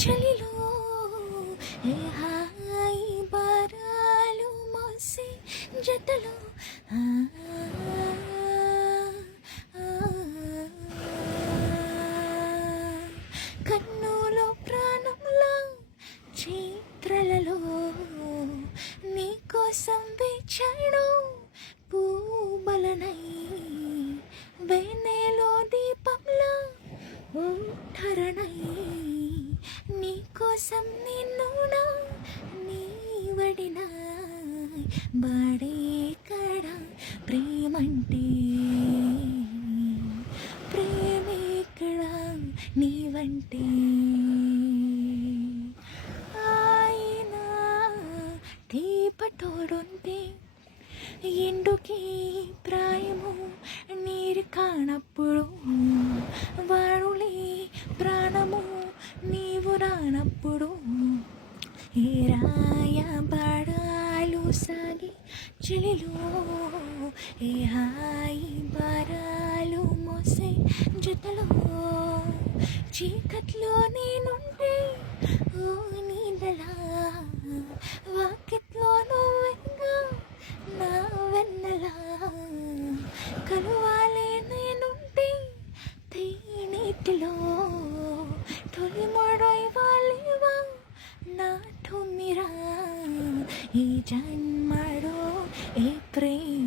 చలిలో ఏ హాయి బారాలు మోసే జతలో ఆ, ఆ, కన్నులో ప్రాణంలో చిత్రలలో నీకోసం వేచాడు పూబలనై వెన్నెలో దీపంలో ఒంటరనై నీకోసం నిన్నునా నీవడిన బాడే కడ ప్రేమంటే ప్రేమిక్కడ నీవంటే ఆయన దీపతోడుంటే ఎండుకి ప్రాయము నీరు కానప్పుడు వాడులే ప్రాణము నీవు రానప్పుడు ఏ రాయబాడాలు సాగి చలిలో ఏ హాయి బారాలు మోసే జతలో చీకట్లో నేనుంటే ఓ నీడలా వాకిట్లో నువ్వెంగా నా వెన్నెలా కలువాలే నేనుంటే తేనీటిలో తొలి మొడై వాలేవా నా ఠుమ్మిరా ఈ జన్మడో ఏ ప్రేమ